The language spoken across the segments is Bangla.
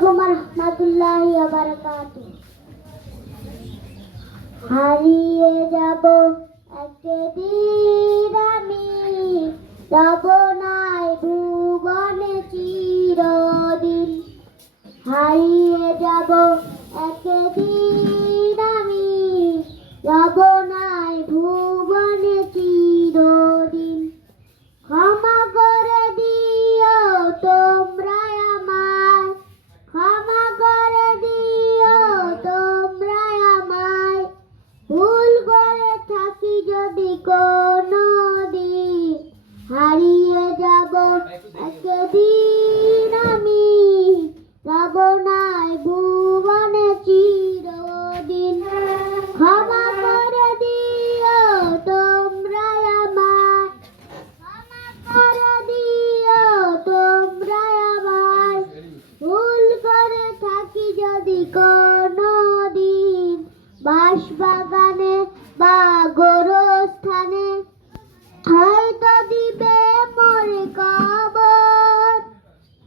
আলাইকুম রহমতুল্লাহি ওয়া বারাকাতুহু। হারিয়ে যাব একদিন আমি, রব নাই ভুবনে চিরদিন। হারিয়ে যাব একদিন আমি, রব নাই ভুবনে চিরদিন। ক্ষমা করে দিও তোমরা আমায়, ক্ষমা করে দিও তোমরা আমায়। ভুল করে থাকি যদি কোনো দিন, হারিয়ে যাব একদিন আমি, রব নাই ভুবনে চিরদিন। ক্ষমা করে দিও তোমরা আমায়, ক্ষমা করে দিও তোমরা আমায়। ভুল করে থাকি যদি কোনো দিন, বাঁশবাগানে বা গোরস্থানে হয়তো দিবে মোরে কবর।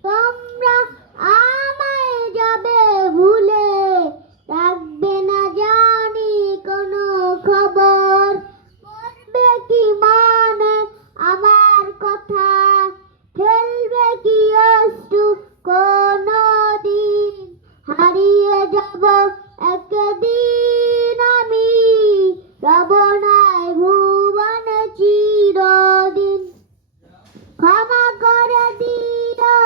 তোমরা আমায় যাবে ভুলে, রাখবে না জানি কোনো খবর। করবে কি মনে আমার কথা, ফেলবে কি অশ্রু কোনো দিন। হারিয়ে যাব একদিন আমি, রব নাই ভুবনে চিরদিন। ক্ষমা করে দিও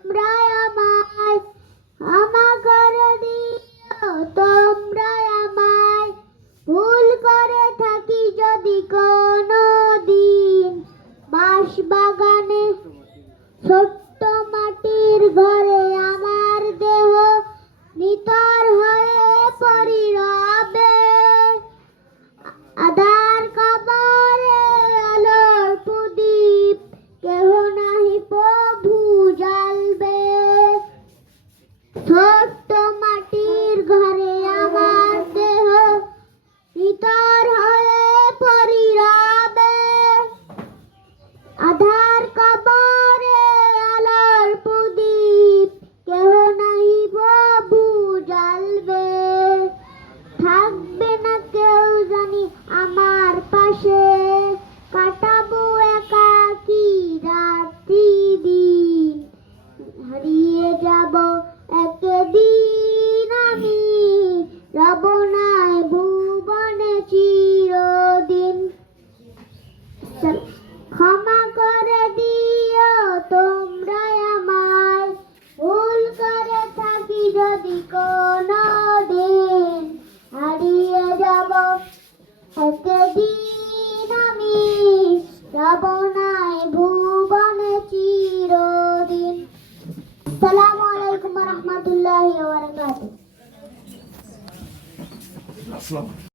তোমরা আমায়, ক্ষমা করে দিও তোমরা আমায়। ভুল করে থাকি যদি কোনো দিন, বাঁশবাগানে ছোট্ট মাটির ঘরে আমার দেহ নিথর হয়ে পড়ি রবে। আধার কবরে আলোর প্রদীপ, কেহ নাহি প্রভু জ্বালবে। ছোট্ট মাটির ঘরে আমার দেহ নিথর হয়ে পড়ি রবে। আধার কবরে আলোর প্রদীপ, কেহ নাহি প্রভু জ্বালবে। থাকবে না কেউ জানি আমার পাশে, কাটাবো একাকী রাত্রি দিন। হারিয়ে যাব একদিন আমি, রব নাই ভুবনে চিরদিন। ক্ষমা করে দিও তোমরা আমায়, ভুল করে থাকি যদি কোনো দিন। হারিয়ে যাব একদিন আমি, রব নাই ভুবনে চিরদিন। আসসালামু আলাইকুম রহমতুল্লাহি ওয়া বারাকাতুহু।